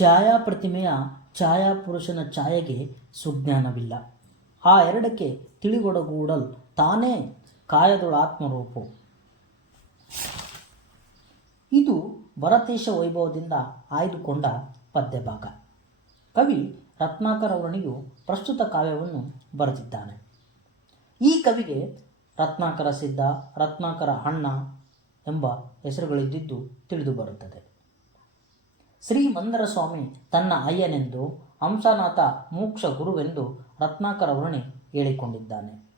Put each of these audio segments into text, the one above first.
ಛಾಯಾಪ್ರತಿಮೆಯ ಛಾಯಾಪುರುಷನ ಛಾಯೆಗೆ ಸುಜ್ಞಾನವಿಲ್ಲ. ಆ ಎರಡಕ್ಕೆ ತಿಳಿಗೊಡಗೂಡಲ್ ತಾನೇ ಕಾಯದೊಳಾತ್ಮರೂಪು. ಇದು ಭರತೇಶ ವೈಭವದಿಂದ ಆಯ್ದುಕೊಂಡ ಪದ್ಯಭಾಗ. ಕವಿ ರತ್ನಾಕರ ವರ್ಣಿಯು ಪ್ರಸ್ತುತ ಕಾವ್ಯವನ್ನು ಬರೆದಿದ್ದಾನೆ. ಈ ಕವಿಗೆ ರತ್ನಾಕರ ಸಿದ್ಧ, ರತ್ನಾಕರ ಅಣ್ಣ ಎಂಬ ಹೆಸರುಗಳಿದ್ದಿದ್ದು ತಿಳಿದು ಬರುತ್ತದೆ. ಶ್ರೀ ಮಂದರ ಸ್ವಾಮಿ ತನ್ನ ಅಯ್ಯನೆಂದು, ಹಂಸನಾಥ ಮೋಕ್ಷ ಗುರುವೆಂದು ರತ್ನಾಕರ ವರ್ಣಿ ಹೇಳಿಕೊಂಡಿದ್ದಾನೆ.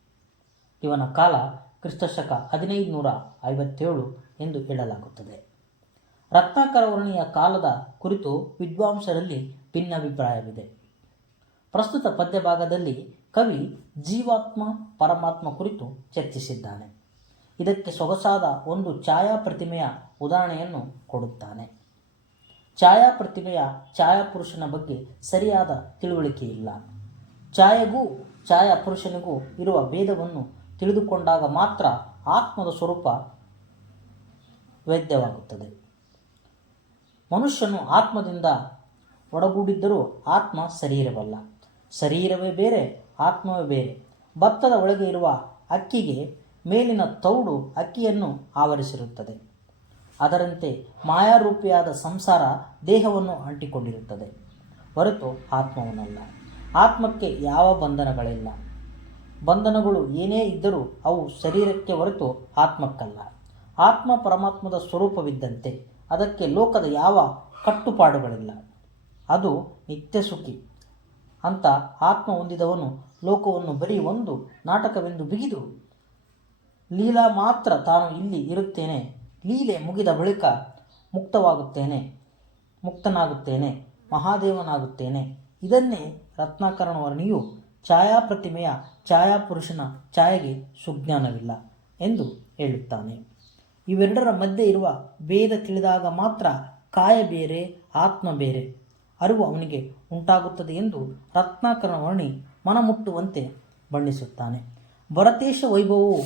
ಇವನ ಕಾಲ ಕ್ರಿಸ್ತಶಕ 1557 ಎಂದು ಹೇಳಲಾಗುತ್ತದೆ. ರತ್ನಾಕರ ವರ್ಣಿಯ ಕಾಲದ ಕುರಿತು ವಿದ್ವಾಂಸರಲ್ಲಿ ಭಿನ್ನಾಭಿಪ್ರಾಯವಿದೆ. ಪ್ರಸ್ತುತ ಪದ್ಯಭಾಗದಲ್ಲಿ ಕವಿ ಜೀವಾತ್ಮ ಪರಮಾತ್ಮ ಕುರಿತು ಚರ್ಚಿಸಿದ್ದಾನೆ. ಇದಕ್ಕೆ ಸೊಗಸಾದ ಒಂದು ಛಾಯಾಪ್ರತಿಮೆಯ ಉದಾಹರಣೆಯನ್ನು ಕೊಡುತ್ತಾನೆ. ಛಾಯಾಪ್ರತಿಮೆಯ ಛಾಯಾಪುರುಷನ ಬಗ್ಗೆ ಸರಿಯಾದ ತಿಳುವಳಿಕೆ ಇಲ್ಲ. ಛಾಯೆಗೂ ಛಾಯಾಪುರುಷನಿಗೂ ಇರುವ ಭೇದವನ್ನು ತಿಳಿದುಕೊಂಡಾಗ ಮಾತ್ರ ಆತ್ಮದ ಸ್ವರೂಪ ವೇದ್ಯವಾಗುತ್ತದೆ. ಮನುಷ್ಯನು ಆತ್ಮದಿಂದ ಒಡಗೂಡಿದ್ದರೂ ಆತ್ಮ ಶರೀರವಲ್ಲ. ಶರೀರವೇ ಬೇರೆ, ಆತ್ಮವೇ ಬೇರೆ. ಭತ್ತದ ಒಳಗೆ ಇರುವ ಅಕ್ಕಿಗೆ ಮೇಲಿನ ತೌಡು ಅಕ್ಕಿಯನ್ನು ಆವರಿಸಿರುತ್ತದೆ. ಅದರಂತೆ ಮಾಯಾರೂಪಿಯಾದ ಸಂಸಾರ ದೇಹವನ್ನು ಅಂಟಿಕೊಂಡಿರುತ್ತದೆ, ಹೊರತು ಆತ್ಮವನ್ನಲ್ಲ. ಆತ್ಮಕ್ಕೆ ಯಾವ ಬಂಧನಗಳಿಲ್ಲ. ಬಂಧನಗಳು ಏನೇ ಇದ್ದರೂ ಅವು ಶರೀರಕ್ಕೆ ಹೊರತು ಆತ್ಮಕ್ಕಲ್ಲ. ಆತ್ಮ ಪರಮಾತ್ಮದ ಸ್ವರೂಪವಿದ್ದಂತೆ ಅದಕ್ಕೆ ಲೋಕದ ಯಾವ ಕಟ್ಟುಪಾಡುಗಳಿಲ್ಲ. ಅದು ನಿತ್ಯ ಸುಖಿ. ಅಂತ ಆತ್ಮ ಹೊಂದಿದವನು ಲೋಕವನ್ನು ಬರೀ ಒಂದು ನಾಟಕವೆಂದು ಬಿಗಿದು ಲೀಲಾ ಮಾತ್ರ ತಾನು ಇಲ್ಲಿ ಇರುತ್ತೇನೆ, ಲೀಲೆ ಮುಗಿದ ಬಳಿಕ ಮುಕ್ತನಾಗುತ್ತೇನೆ, ಮಹಾದೇವನಾಗುತ್ತೇನೆ. ಇದನ್ನೇ ರತ್ನಾಕರ ವರ್ಣಿಯು ಛಾಯಾಪ್ರತಿಮೆಯ ಛಾಯಾಪುರುಷನ ಛಾಯೆಗೆ ಸುಜ್ಞಾನವಿಲ್ಲ ಎಂದು ಹೇಳುತ್ತಾನೆ. ಇವೆರಡರ ಮಧ್ಯೆ ಇರುವ ಭೇದ ತಿಳಿದಾಗ ಮಾತ್ರ ಕಾಯ ಬೇರೆ, ಆತ್ಮ ಬೇರೆ ಅರಿವು ಅವನಿಗೆ ಉಂಟಾಗುತ್ತದೆ ಎಂದು ರತ್ನಾಕರ ವರ್ಣಿ ಮನಮುಟ್ಟುವಂತೆ ಬಣ್ಣಿಸುತ್ತಾನೆ. ಭರತೇಶ ವೈಭವವು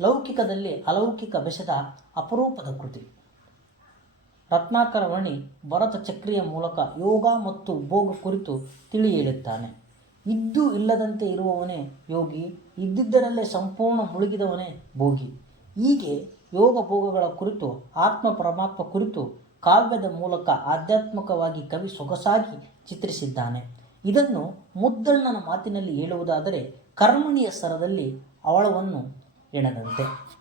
ಲೌಕಿಕದಲ್ಲಿ ಅಲೌಕಿಕ ಬೆಸೆದ ಅಪರೂಪದ ಕೃತಿ. ರತ್ನಾಕರ ವರ್ಣಿ ಭರತ ಚಕ್ರಿಯ ಮೂಲಕ ಯೋಗ ಮತ್ತು ಭೋಗ ಕುರಿತು ತಿಳಿ ಹೇಳುತ್ತಾನೆ. ಇದ್ದು ಇಲ್ಲದಂತೆ ಇರುವವನೇ ಯೋಗಿ, ಇದ್ದಿದ್ದರಲ್ಲೇ ಸಂಪೂರ್ಣ ಮುಳುಗಿದವನೇ ಭೋಗಿ. ಹೀಗೆ ಯೋಗ ಭೋಗಗಳ ಕುರಿತು, ಆತ್ಮ ಪರಮಾತ್ಮ ಕುರಿತು ಕಾವ್ಯದ ಮೂಲಕ ಆಧ್ಯಾತ್ಮಿಕವಾಗಿ ಕವಿ ಸೊಗಸಾಗಿ ಚಿತ್ರಿಸಿದ್ದಾನೆ. ಇದನ್ನು ಮುದ್ದಣ್ಣನ ಮಾತಿನಲ್ಲಿ ಹೇಳುವುದಾದರೆ ಕರ್ಮಣಿಯ ಸರದಲ್ಲಿ ಅವಳವನ್ನು ಎಣದಂತೆ.